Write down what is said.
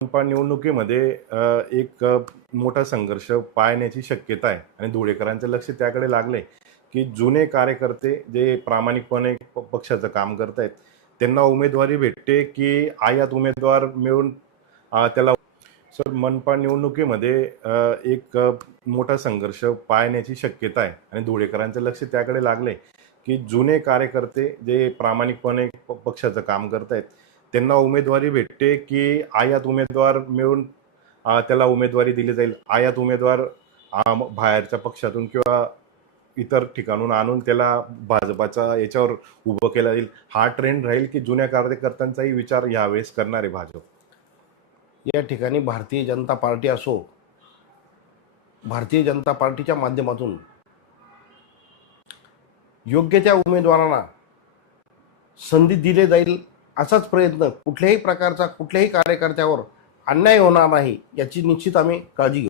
मनपा निवडणुकीमध्ये एक मोठा संघर्ष पाहण्याची शक्यता आहे आणि धुळेकरांचं लक्ष त्याकडे लागलंय की जुने कार्यकर्ते जे प्रामाणिकपणे पक्षाचं काम करतायत त्यांना उमेदवारी भेटते की आयात उमेदवार मिळून त्याला. सर, मनपा निवडणुकीमध्ये एक मोठा संघर्ष पाहण्याची शक्यता आहे आणि धुळेकरांचं लक्ष त्याकडे लागलंय की जुने कार्यकर्ते जे प्रामाणिकपणे पक्षाचं काम करतायत त्यांना उमेदवारी भेटते की आयात उमेदवार मिळून त्याला उमेदवारी दिली जाईल. आयात उमेदवार बाहेरच्या पक्षातून किंवा इतर ठिकाणून आणून त्याला भाजपाचा याच्यावर उभं केलं जाईल. हा ट्रेंड राहील की जुन्या कार्यकर्त्यांचाही विचार यावेळेस करणार आहे भाजप. या ठिकाणी भारतीय जनता पार्टी असो, भारतीय जनता पार्टीच्या माध्यमातून योग्य त्या उमेदवारांना संधी दिली जाईल असाच प्रयत्न कुठल्याही प्रकारचा कुठल्याही कार्यकर्त्यावर अन्याय होणार नाही याची निश्चित आम्ही काळजी घेऊ.